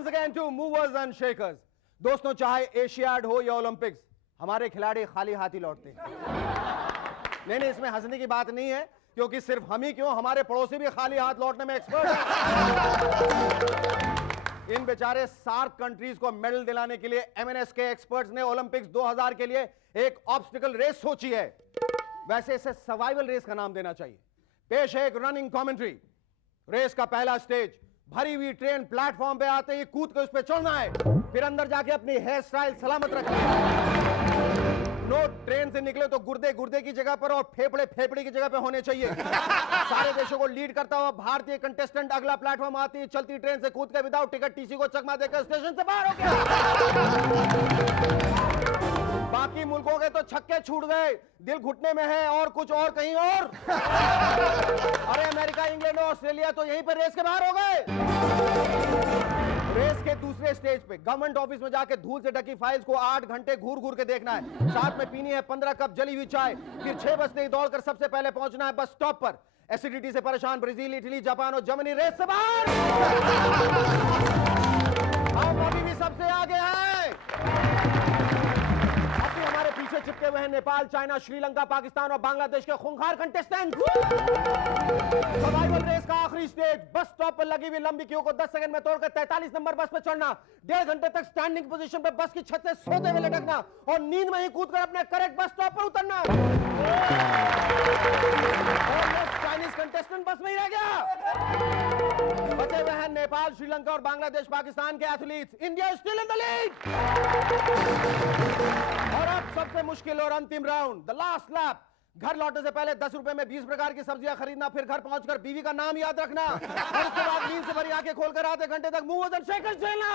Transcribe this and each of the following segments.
once again to movers and shakers. दोस्तों, चाहे Asiad हो या ओलंपिक्स, हमारे खिलाड़ी खाली हाथ ही लौटते हैं। नहीं, इसमें हंसने की बात नहीं है, क्योंकि सिर्फ हम ही क्यों, हमारे पड़ोसी भी खाली हाथ लौटने में एक्सपर्ट हैं। इन बेचारे सार्क कंट्रीज को मेडल दिलाने के लिए एमएनएस के एक्सपर्ट्स ने ओलंपिक्स 2000 के लिए एक ऑब्स्टिकल रेस सोची है। वैसे इसे सर्वाइवल रेस का नाम देना चाहिए। पेश है एक रनिंग कमेंट्री। रेस का पहला स्टेज, भरी हुई ट्रेन प्लेटफॉर्म पे आते ही कूद के उस पे चढ़ना है, फिर अंदर जाके अपनी हेयर स्टाइल सलामत रखनी है। नोट, ट्रेन से निकले तो गुर्दे गुर्दे की जगह पर और फेफड़े फेफड़े की जगह पे होने चाहिए। सारे देशों को लीड करता हुआ भारतीय कंटेस्टेंट अगला प्लेटफॉर्म आती है, चलती ट्रेन से कूद के विदाउट टिकट टीसी को चकमा देकर स्टेशन से बाहर हो गया। बाकी मुल्कों के तो छक्के छूट गए, दिल घुटने में है और कुछ और कहीं और। अरे अमेरिका, इंग्लैंड और ऑस्ट्रेलिया तो यहीं पर रेस के बाहर हो गए। रेस के दूसरे स्टेज पे गवर्नमेंट ऑफिस में जाके धूल से ढकी फाइल्स को 8 घंटे घूर घूर के देखना है। साथ में पीनी है 15 कप जली हुई चाय। फिर 6 बजते ही दौड़कर सबसे पहले पहुंचना है बस स्टॉप पर। एसिडिटी से परेशान ब्राजील, इटली, जापान और जर्मनी रेस से बाहर। हम अभी भी सबसे आगे हैं। अभी हमारे पीछे चिपके हुए हैं नेपाल, चाइना, श्रीलंका, पाकिस्तान और बांग्लादेश के खूंखार कंटेस्टेंट। सर्वाइवल रेस का आखिरी स्टेज, बस स्टॉप पर लगी हुई लंबी क्यू को 10 सेकंड में तोड़कर 43 नंबर बस पर चढ़ना, 1.5 घंटे तक स्टैंडिंग पोजीशन पर बस की छत से सोते हुए लटकना और नींद में ही कूदकर अपने करेक्ट बस स्टॉप पर उतरना। चाइनीज कंटेस्टेंट बस में ही रह गया। बचे हुए हैं नेपाल, श्रीलंका और बांग्लादेश, पाकिस्तान के athletes. India still in the lead. और अब सबसे मुश्किल और अंतिम राउंड, द लास्ट लैप। घर लौटने से पहले 10 रुपए में 20 प्रकार की सब्जियां खरीदना, फिर घर पहुंचकर बीवी का नाम याद रखना और उसके बाद नींद से भरी आंखें खोलकर आधे घंटे तक मूवर्स एंड शेकर्स खेलना।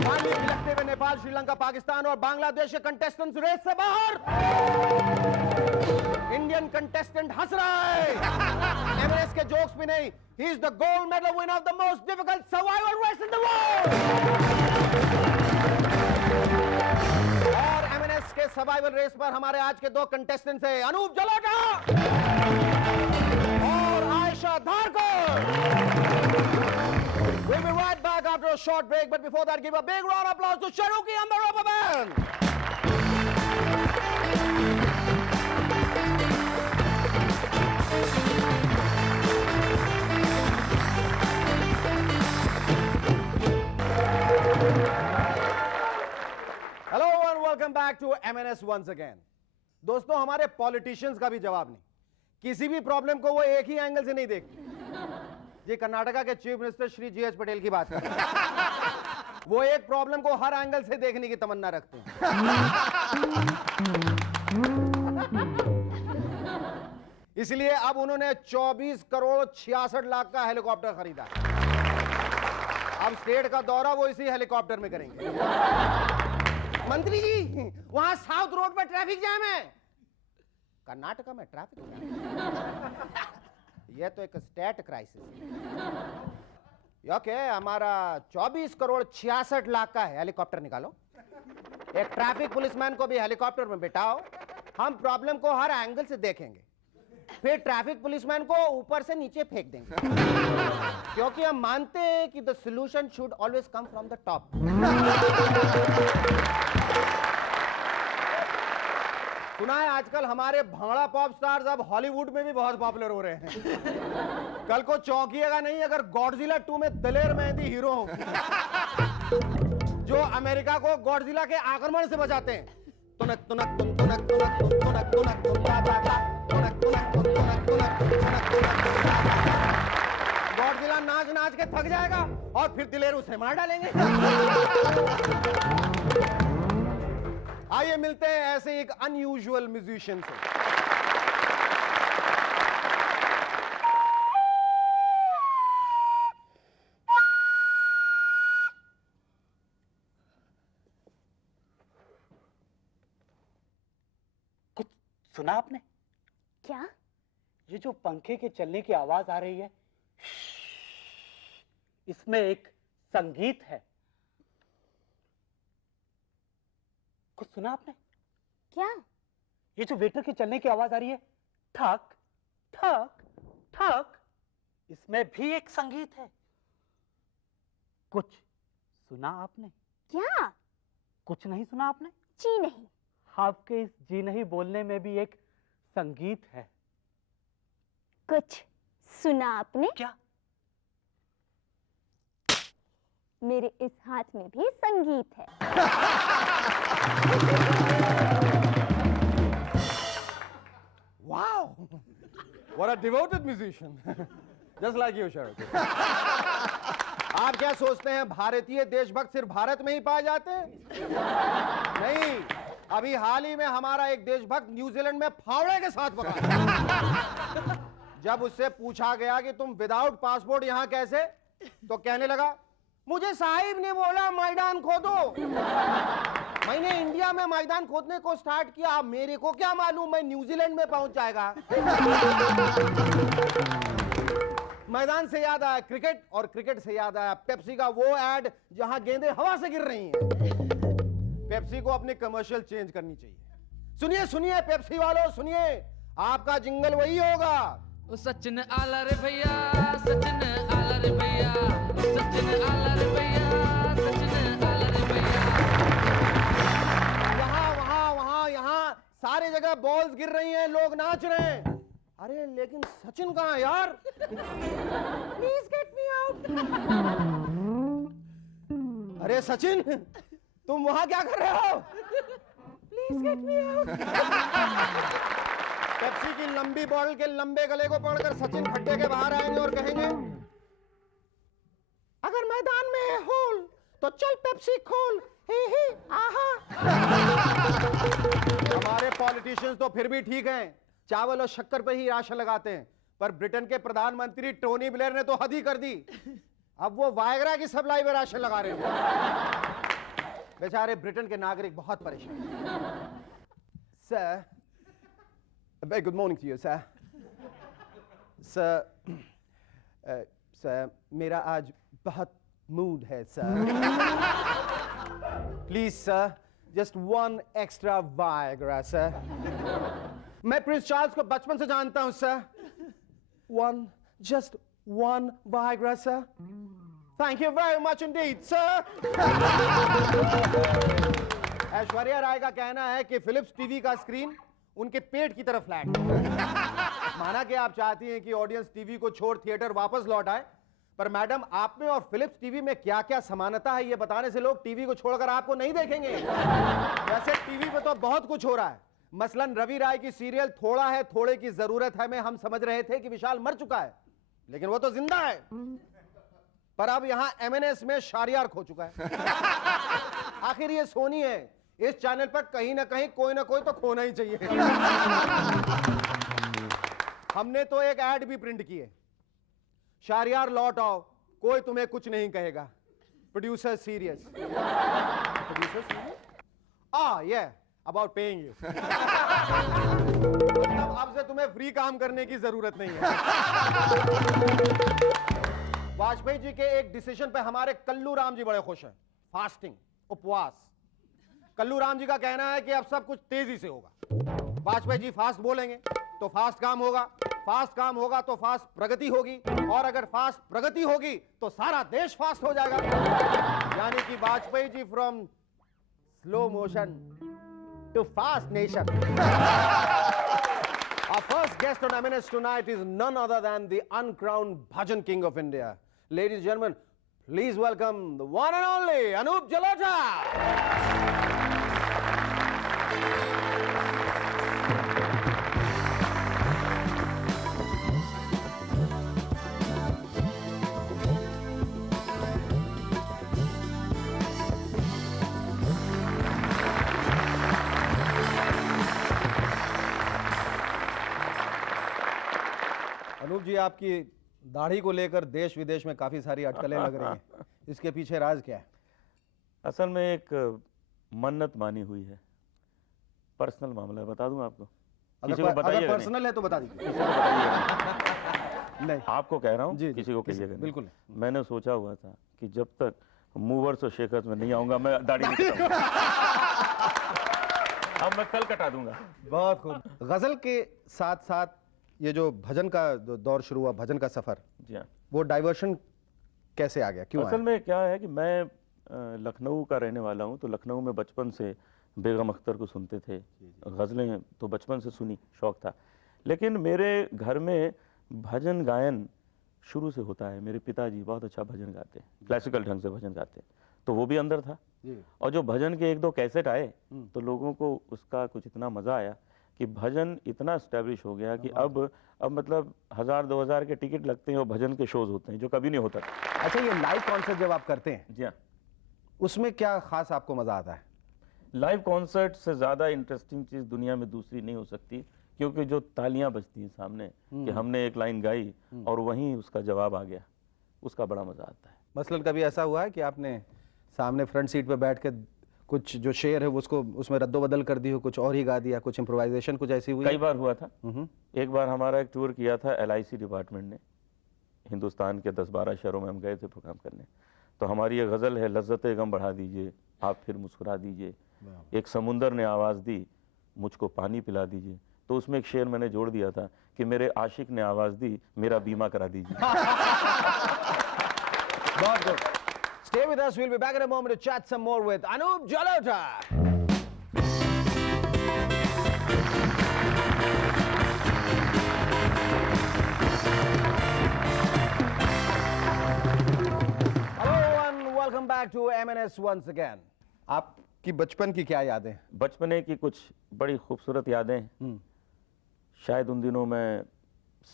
पानी लगते हुए नेपाल, श्रीलंका, पाकिस्तान और बांग्लादेश के कंटेस्टेंट्स रेस से बाहर। इंडियन कंटेस्टेंट हंस रहा है। एमएनएस के जोक्स भी नहीं, he is the gold medal winner of the most difficult survival race in the world. और एमएनएस के सर्वाइवल रेस पर हमारे आज के 2 कंटेस्टेंट्स हैं, अनूप जलोटा और Ayesha Dharkar. We'll be right back after a short break, but before that, give a big round of applause to Sharuki and the Rubber Band. Hello and welcome back to MNS once again. दोस्तों, हमारे politicians का भी जवाब नहीं, किसी भी problem को वो एक ही एंगल से नहीं देखते। ये कर्नाटका के chief minister Shri GH Patel की बात है। वो एक प्रॉब्लम को हर एंगल से देखने की तमन्ना रखते हैं। इसलिए अब उन्होंने 24 करोड़ 66 लाख का हेलीकॉप्टर खरीदा। अब स्टेट का दौरा वो इसी हेलीकॉप्टर में करेंगे। मंत्री जी, वहां साउथ रोड पर ट्रैफिक जाम है। कर्नाटका में ट्रैफिक जाम, यह तो एक स्टेट क्राइसिस है। ओके, हमारा 24 करोड़ 66 लाख का हेलीकॉप्टर निकालो, एक ट्रैफिक पुलिसमैन को भी हेलीकॉप्टर में बिठाओ, हम प्रॉब्लम को हर एंगल से देखेंगे, फिर ट्रैफिक पुलिसमैन को ऊपर से नीचे फेंक देंगे। क्योंकि हम मानते हैं कि the solution should always come from the top. सुना है आजकल हमारे भांगड़ा पॉप स्टार्स अब हॉलीवुड में भी बहुत पॉपुलर हो रहे हैं। कल को चौंकिएगा नहीं अगर गॉडजिला 2 में दलेर मेहंदी हीरो हो, जो अमेरिका को गॉडजिला के आक्रमण से बचाते हैं। तुनक तुनक तुन तुनक तुनक तुन तुनक तुनक तुन ता ता ता तुनक तुनक तुन तुनक तुनक तुनक तुनक। गॉडजिला नाच नाच के थक जाएगा और फिर दिलेर उसे मार डालेंगे। आइए मिलते हैं ऐसे एक अनयूजुअल म्यूजिशियन से। कुछ सुना आपने? क्या? ये जो पंखे के चलने की आवाज आ रही है, इसमें एक संगीत है। कुछ सुना आपने? क्या? ये जो वेटर के चलने की आवाज आ रही है, ठक ठक ठक, इसमें भी एक संगीत है। कुछ सुना आपने? क्या? कुछ नहीं सुना आपने? जी नहीं। आपके इस जी नहीं बोलने में भी एक संगीत है। कुछ सुना आपने? क्या? मेरे इस हाथ में भी संगीत है। Wow! What a devoted musician. Just like you, Shahrukh. आप क्या सोचते हैं भारतीय देशभक्त सिर्फ भारत में ही पाए जाते हैं? नहीं, अभी हाल ही में हमारा एक देशभक्त न्यूजीलैंड में फावड़े के साथ पकड़ा। जब उससे पूछा गया कि तुम विदाउट पासपोर्ट यहां कैसे, तो कहने लगा मुझे साहिब ने बोला मैदान खोदो। मैंने इंडिया में मैदान खोदने को स्टार्ट किया, मेरे को क्या मालूम मैं न्यूजीलैंड में पहुंच जाएगा। मैदान से याद आया क्रिकेट, और क्रिकेट से याद आया पेप्सी का वो एड जहां गेंदें हवा से गिर रही हैं। पेप्सी को अपनी कमर्शियल चेंज करनी चाहिए। सुनिए सुनिए पेप्सी वालों सुनिए, आपका जिंगल वही होगा। सचिन आला रे भैया, सचिन आला रे भैया, सचिन आला रे भैया, सचिन आला रे भैया। यहाँ वहां वहां यहाँ सारे जगह बॉल्स गिर रही हैं, लोग नाच रहे हैं। अरे लेकिन सचिन कहाँ है यार? Please get me out. अरे सचिन तुम वहां क्या कर रहे हो? Please get me out. Pepsi की लंबी बॉटल के लंबे गले को पकड़कर सचिन खड्डे के बाहर आएंगे और कहेंगे अगर मैदान में है होल तो चल पेप्सी खोल, ही आहा। हमारे पॉलिटिशियंस तो फिर भी ठीक हैं, चावल और शक्कर पे ही राशन लगाते हैं, पर ब्रिटेन के प्रधानमंत्री टोनी ब्लेयर ने तो हद ही कर दी। अब वो वायग्रा की सप्लाई में राशन लगा रहे हैं। बेचारे ब्रिटेन के नागरिक बहुत परेशान हैं। Sir, very good morning to you, sir. Sir, मेरा आज बहुत मूड है sir. Please sir, just one extra Viagra sir. मैं प्रिंस चार्ल्स को बचपन से जानता हूं sir. just one Viagra sir. Thank you very much indeed, sir. Aishwarya Rai का कहना है कि फिलिप्स टीवी का स्क्रीन उनके पेट की तरफ फ्लैट। माना कि आप चाहती हैं कि ऑडियंस टीवी को छोड़ थिएटर वापस लौट आए, पर मैडम आप में और फिलिप्स टीवी में क्या क्या समानता है ये बताने से लोग टीवी को छोड़कर आपको नहीं देखेंगे। वैसे टीवी पे तो बहुत कुछ हो रहा है, मसलन रवि राय की सीरियल थोड़ा है थोड़े की जरूरत है में हम समझ रहे थे कि विशाल मर चुका है, लेकिन वो तो जिंदा है। पर अब यहां एमएनएस में शारियार खो चुका है। आखिर ये सोनी है, इस चैनल पर कहीं ना कहीं कोई ना कोई तो खोना ही चाहिए। हमने तो एक ऐड भी प्रिंट की है, शारियार लौट आओ, कोई तुम्हें कुछ नहीं कहेगा, प्रोड्यूसर सीरियस। Producer serious? ये अबाउट पेइंग यू। मतलब अब से तुम्हें फ्री काम करने की जरूरत नहीं है। वाजपेयी जी के एक डिसीजन पे हमारे कल्लू राम जी बड़े खुश हैं, फास्टिंग, उपवास। कल्लू राम जी का कहना है कि अब सब कुछ तेजी से होगा। वाजपेयी जी फास्ट बोलेंगे तो फास्ट काम होगा, फास्ट काम होगा तो फास्ट प्रगति होगी, और अगर फास्ट प्रगति होगी तो सारा देश फास्ट हो जाएगा। यानी कि Vajpayee ji from slow motion to fast nation. Our first guest on MNS tonight is none other than the uncrowned Bhajan King of India. Ladies and gentlemen, please welcome the one and only Anup Jalota. Anup ji, आपकी दाढ़ी को लेकर देश विदेश में काफी सारी अटकलें लग रही हैं, इसके पीछे राज क्या है? असल में एक मन्नत मानी हुई है, पर्सनल मामला है, बता दूं आपको? किसी को बताइएगा नहीं। पर्सनल है तो बता दीजिए। किसी को बताइएगा नहीं, आपको कह रहा हूँ, जी, किसी को कहिएगा नहीं। बिल्कुल। मैंने सोचा हुआ था कि जब तक मूवर्स और शेकर्स में नहीं आऊंगा मैं दाढ़ी नहीं कटाऊंगा। अब मैं कल कटा दूंगा। बहुत खूब। गजल के साथ साथ ये जो भजन का दौर शुरू हुआ, भजन का सफर, जी हाँ, वो डाइवर्शन कैसे आ गया, क्यों असल में क्या है कि मैं लखनऊ का रहने वाला हूँ, तो लखनऊ में बचपन से बेगम अख्तर को सुनते थे, गज़लें तो बचपन से सुनी, शौक़ था। लेकिन मेरे घर में भजन गायन शुरू से होता है। मेरे पिताजी बहुत अच्छा भजन गाते हैं, क्लासिकल ढंग से भजन गाते हैं, तो वो भी अंदर था। और जो भजन के 1-2 कैसेट आए तो लोगों को उसका कुछ इतना मज़ा आया कि भजन इतना एस्टेब्लिश हो गया कि अब मतलब 1000-2000 के टिकट लगते हैं और भजन के शोज़ होते हैं, जो कभी नहीं होता था। अच्छा, ये लाइव कॉन्सर्ट जब आप करते हैं, जी हाँ, उसमें क्या खास आपको मज़ा आता है? लाइव कॉन्सर्ट से ज़्यादा इंटरेस्टिंग चीज़ दुनिया में दूसरी नहीं हो सकती, क्योंकि जो तालियां बजती हैं सामने कि हमने एक लाइन गाई और वहीं उसका जवाब आ गया, उसका बड़ा मज़ा आता है। मसलन कभी ऐसा हुआ है कि आपने सामने फ्रंट सीट पे बैठ के कुछ जो शेर है उसको उसमें रद्दोबदल कर दी हो, कुछ और ही गा दिया, कुछ इम्प्रोवाइजेशन कुछ ऐसी हुई? कई बार हुआ था। एक बार हमारा एक टूर किया था LIC डिपार्टमेंट ने, हिंदुस्तान के 10-12 शहरों में हम गए थे प्रोग्राम करने। तो हमारी ये गज़ल है, लज्जते गम बढ़ा दीजिए आप फिर मुस्कुरा दीजिए, एक समुंदर ने आवाज़ दी मुझको पानी पिला दीजिए। तो उसमें एक शेर मैंने जोड़ दिया था कि मेरे आशिक ने आवाज़ दी मेरा बीमा करा दीजिए। बहुत good. Stay with us. We'll be back in a moment to chat some more with Anup Jalota. Hello and welcome back to M&S once again. आपकी बचपन की क्या यादें? बचपने की कुछ बड़ी खूबसूरत यादें हैं। शायद उन दिनों मैं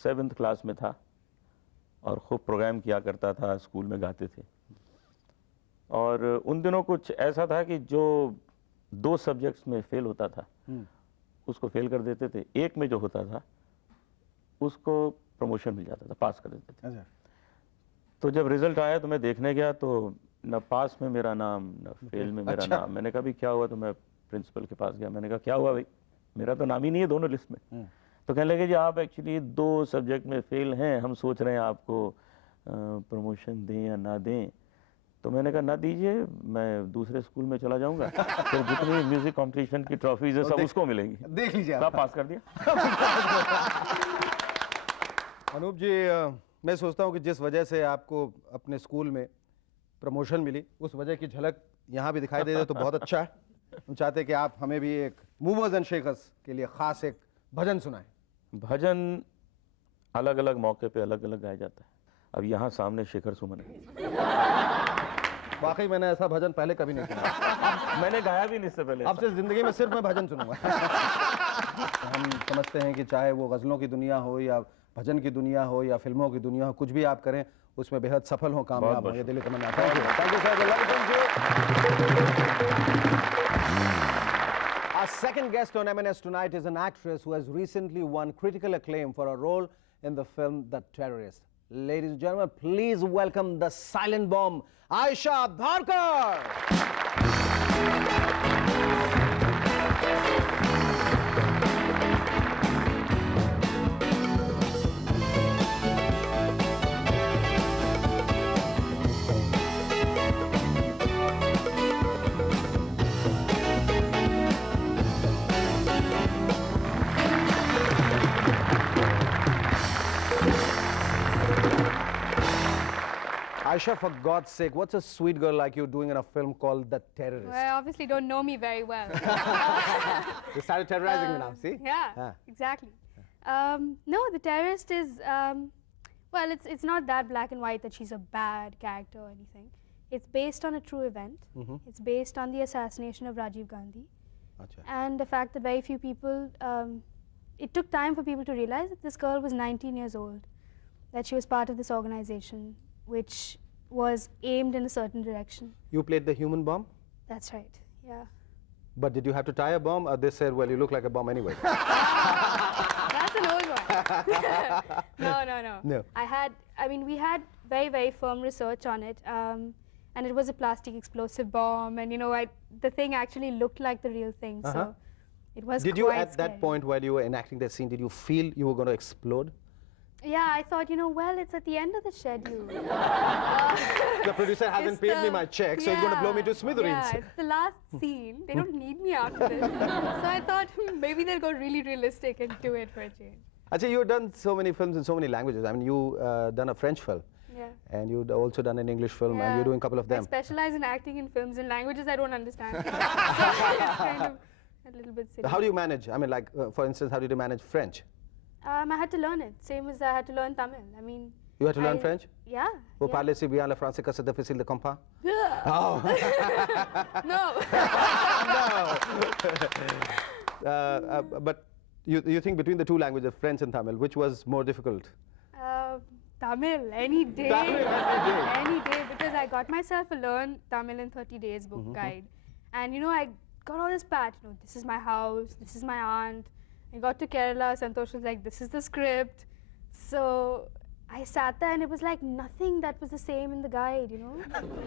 7th क्लास में था और खूब प्रोग्राम किया करता था, स्कूल में गाते थे। और उन दिनों कुछ ऐसा था कि जो 2 सब्जेक्ट्स में फेल होता था उसको फेल कर देते थे, एक में जो होता था उसको प्रमोशन मिल जाता था, पास कर देते थे। अच्छा। तो जब रिजल्ट आया तो मैं देखने गया तो न पास में मेरा नाम न फेल में मेरा नाम। मैंने कहा भाई क्या हुआ, तो मैं प्रिंसिपल के पास गया, मैंने कहा क्या हुआ भाई, मेरा तो नाम ही नहीं है दोनों लिस्ट में। तो कहने लगे जी आप एक्चुअली 2 सब्जेक्ट में फेल हैं, हम सोच रहे हैं आपको प्रमोशन दें या ना दें। तो मैंने कहा ना दीजिए, मैं दूसरे स्कूल में चला जाऊंगा, फिर जितनी म्यूजिक कंपटीशन की ट्रॉफीज है सब उसको मिलेंगी। देख लीजिए आप पास कर दिया। अनूप जी, मैं सोचता हूँ कि जिस वजह से आपको अपने स्कूल में प्रमोशन मिली उस वजह की झलक यहाँ भी दिखाई दे रही है, तो बहुत अच्छा है। हम चाहते हैं कि आप हमें भी एक मूवर्स एंड शेकर्स के लिए खास एक भजन सुनाएं। भजन अलग अलग मौके पे अलग अलग गाया जाता है। अब यहाँ सामने शेखर सुमन है। वाकई मैंने ऐसा भजन पहले कभी नहीं सुना। मैंने गाया भी नहीं इससे पहले। अब से जिंदगी में सिर्फ मैं भजन सुनूंगा। हम समझते हैं कि चाहे वो गज़लों की दुनिया हो या भजन की दुनिया हो या फिल्मों की दुनिया हो, कुछ भी आप करें उसमें बेहद सफल हो, कामयाब हो, ये दिली तमन्ना। Thank you sir. Our second guest on M&S tonight is an actress who has recently won critical acclaim for a role in the film The Terrorist. Ladies and gentlemen, please welcome the silent bomb, Ayesha Dharkar. Ayesha, for God's sake, what's a sweet girl like you doing in a film called The Terrorist? Well, obviously don't know me very well. You started terrorizing me now, see? Yeah, exactly. No, The Terrorist is, well, it's not that black and white that she's a bad character or anything. It's based on a true event. It's based on the assassination of Rajiv Gandhi. Achha. And the fact that very few people, it took time for people to realize that this girl was 19 years old, that she was part of this organization which was aimed in a certain direction. You played the human bomb? That's right, yeah. But did you have to tie a bomb, or they said, well, you look like a bomb anyway? That's an old one. No. No. I mean, we had very, very firm research on it. And it was a plastic explosive bomb. And, you know, the thing actually looked like the real thing. So it was Did quite you, at scary. that point while you were enacting that scene, did you feel you were going to explode? Yeah, I thought, you know, well, it's at the end of the schedule. The producer hasn't It's paid me my check, so he's going to blow me to smithereens. Yeah, it's the last scene. They don't need me after this. So I thought maybe they'll go really realistic and do it for a change. Actually, you've done so many films in so many languages. I mean, you done a French film. Yeah. And you'd also done an English film, and you're doing a couple of I them. specialize in acting in films in languages I don't understand. So it's kind of a little bit silly. How do you manage? I mean, like, for instance, how did you manage French? I had to learn it, same as I had to learn Tamil. I mean, You had to learn I- French? yeah. Vous yeah. parlez si bien le français que c'est difficile de comprendre? Oh. No. But you think between the two languages, French and Tamil, which was more difficult? Tamil, any day. Tamil, any day. Any day, because I got myself a Learn Tamil in 30 Days book guide. And you know, I got all this patch, you know, this is my house, this is my aunt. I got to Kerala, Santosh was like, this is the script. So I sat there and it was like nothing that was the same in the guide, you know.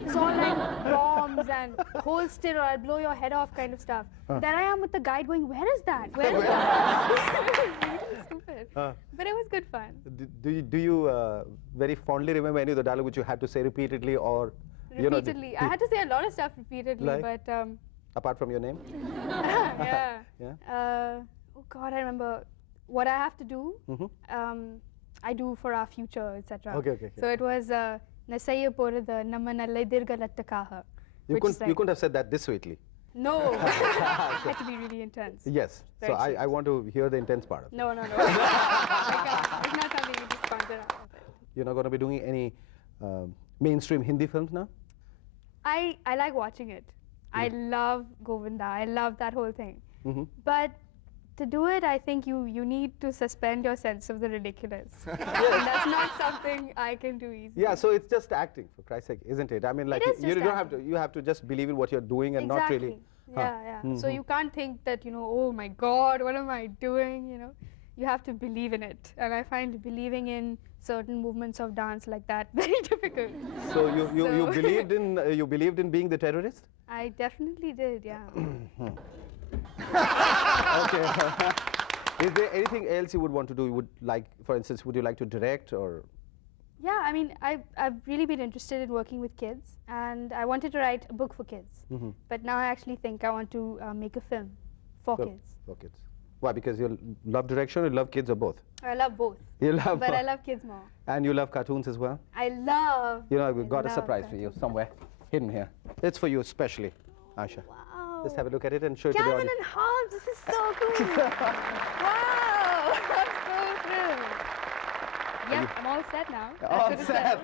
It's all like bombs and hold still or I'll blow your head off kind of stuff. There I am with the guide going, where is that? Where is that? Stupid. But it was good fun. Do you very fondly remember any of the dialogue which you had to say repeatedly, or you know, Repeatedly. I had to say a lot of stuff repeatedly, Like? but apart from your name? yeah. Yeah. Oh God, I remember what I have to do. I do for our future, etc. Okay, okay, okay. So it was Nasaiya Porada Namma Nallaidirga Lattakaha. You couldn't have said that this sweetly. No, it had to be really intense. Yes. Very So I want to hear the intense part of it. No, no, no. It's not something you just can't get out of it. You're not going to be doing any mainstream Hindi films now? I like watching it. I love Govinda. I love that whole thing. But to do it, I think you need to suspend your sense of the ridiculous. And that's not something I can do easily. Yeah, so it's just acting, for Christ's sake, isn't it? I mean, like, is you just don't have to, you have to just believe in what you're doing and not really. Yeah, yeah. So you can't think that, you know, oh my God, what am I doing, you know? You have to believe in it. And I find believing in certain movements of dance like that very difficult. So you believed in being the terrorist? I definitely did, yeah. Okay. Is there anything else you would want to do? You would like, for instance, would you like to direct or? Yeah, I mean, I've really been interested in working with kids, and I wanted to write a book for kids. But now I actually think I want to make a film for kids. For kids. Why? Because you love direction, you love kids, or both? I love both, You love. but I love kids more. And you love cartoons as well? I love. You know, we've got a love surprise for you somewhere hidden here. It's for you especially, Asha. Wow. Just have a look at it and show it to the Calvin audience. and Hobbes, this is so cool. Wow, I'm so thrilled. Yep, I'm all set now. That's All what it set. says.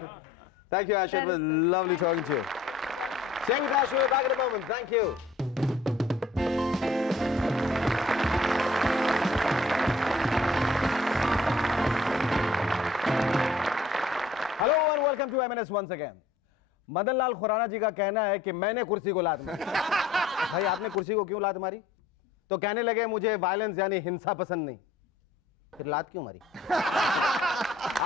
Thank you, Asha. It That was is so lovely talking to you. Stay with us. We'll be back in a moment. Thank you. Hello and welcome to MNS once again. Madan Lal Khurana ji का कहना है कि मैंने कुर्सी को लात मारी। भाई आपने कुर्सी को क्यों लात मारी? तो कहने लगे मुझे वायलेंस यानी हिंसा पसंद नहीं। फिर लात क्यों मारी?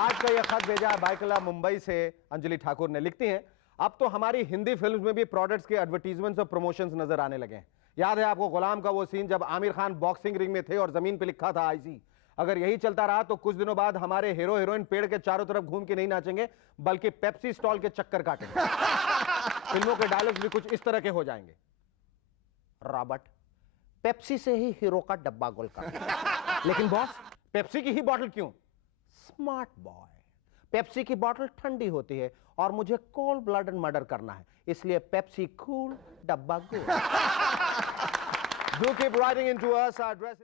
आज का यह खत भेजा बाइकला मुंबई से अंजलि ठाकुर ने। लिखती हैं, अब तो हमारी हिंदी फिल्म्स में भी प्रोडक्ट्स के एडवर्टीजमेंट्स और प्रमोशंस नजर आने लगे हैं। याद है आपको गुलाम का वो सीन जब आमिर खान बॉक्सिंग रिंग में थे और जमीन पे लिखा था आईसी। अगर यही चलता रहा तो कुछ दिनों बाद हमारे हीरो हीरोइन पेड़ के चारों तरफ घूम के नहीं नाचेंगे बल्कि पेप्सी स्टॉल के चक्कर काटेंगे। फिल्मों के डायलॉग्स भी कुछ इस तरह के हो जाएंगे। रॉबर्ट, पेप्सी से ही हीरो का डब्बा गोल कर। लेकिन बॉस, पेप्सी की ही बॉटल क्यों? स्मार्ट बॉय, पेप्सी की बॉटल ठंडी होती है और मुझे कोल्ड ब्लडेड मर्डर करना है, इसलिए पेप्सी कूल डब्बा गोल। Do keep writing into us. Our address